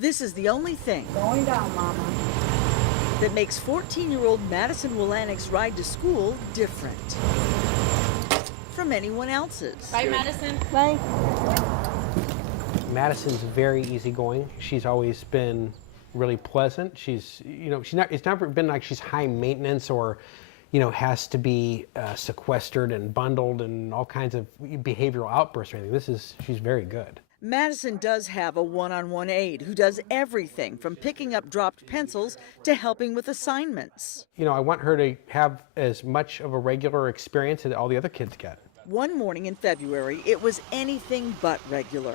This is the only thing Going down, Mama. that makes 14-year-old Madison Wilanik's ride to school different from anyone else's. Bye, Madison. Bye. Madison's very easygoing. She's always been really pleasant. She's, it's never been like she's high maintenance or, has to be sequestered and bundled and all kinds of behavioral outbursts or anything. She's very good. Madison does have a one-on-one aide who does everything from picking up dropped pencils to helping with assignments. I want her to have as much of a regular experience that all the other kids get. One morning in February, it was anything but regular.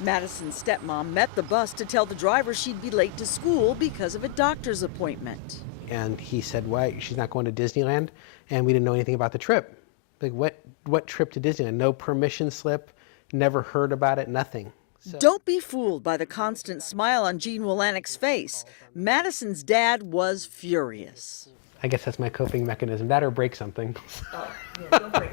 Madison's stepmom met the bus to tell the driver she'd be late to school because of a doctor's appointment. And he said, why, she's not going to Disneyland? And we didn't know anything about the trip. Like, what trip to Disneyland? No permission slip, never heard about it, nothing. So. Don't be fooled by the constant smile on Jean Wilanik's face. Madison's dad was furious. I guess that's my coping mechanism, that or break something.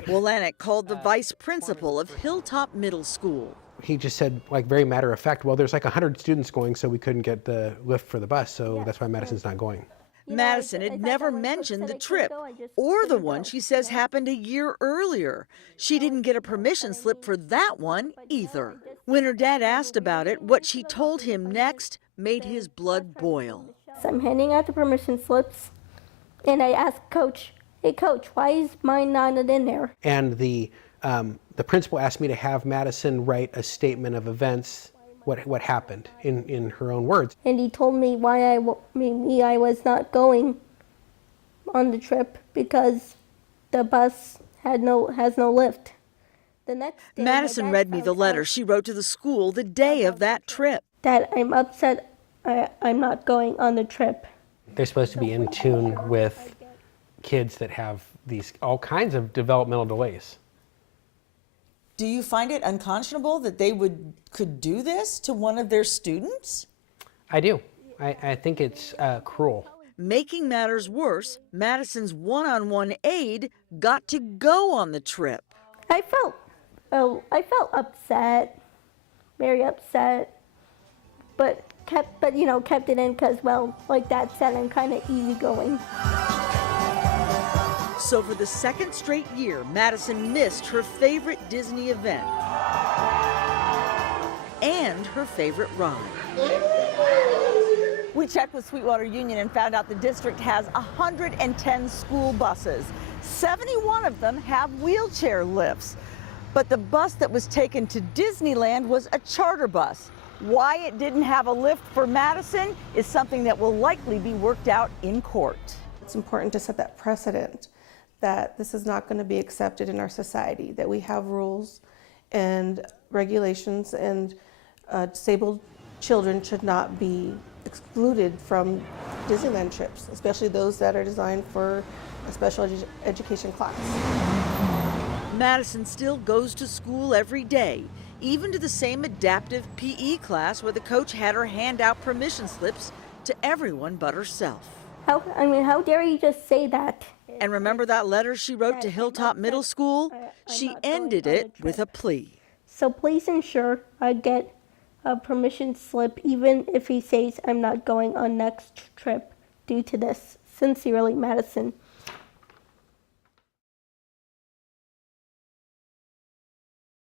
Wilanik called the vice principal of Hilltop Middle School. He just said, like, very matter of fact, well, there's like 100 students going, so we couldn't get the lift for the bus, so that's why Madison's not going. Madison had never mentioned the trip or the one she says happened a year earlier. She didn't get a permission slip for that one either. When her dad asked about it, what she told him next made his blood boil. So I'm handing out the permission slips, and I asked Coach, hey, Coach, why is mine not in there? And the principal asked me to have Madison write a statement of events, what happened in her own words. And he told me why I was not going on the trip because the bus has no lift. The next day, Madison read me the letter she wrote to the school the day of that trip. That I'm upset I'm not going on the trip. They're supposed to be in tune with kids that have all kinds of developmental delays. Do you find it unconscionable that they could do this to one of their students? I do. I think it's cruel. Making matters worse, Madison's one-on-one aide got to go on the trip. I felt upset, very upset, but kept it in because, well, like Dad said, I'm kind of easygoing. So for the second straight year, Madison missed her favorite Disney event and her favorite ride. We checked with Sweetwater Union and found out the district has 110 school buses. 71 of them have wheelchair lifts. But the bus that was taken to Disneyland was a charter bus. Why it didn't have a lift for Madison is something that will likely be worked out in court. It's important to set that precedent that this is not going to be accepted in our society, that we have rules and regulations, and disabled children should not be excluded from Disneyland trips, especially those that are designed for a special education class. Madison still goes to school every day, even to the same adaptive PE class where the coach had her hand out permission slips to everyone but herself. How dare you just say that? And remember that letter she wrote to Hilltop Middle School? She ended it with a plea. So please ensure I get a permission slip even if he says I'm not going on next trip due to this. Sincerely, Madison.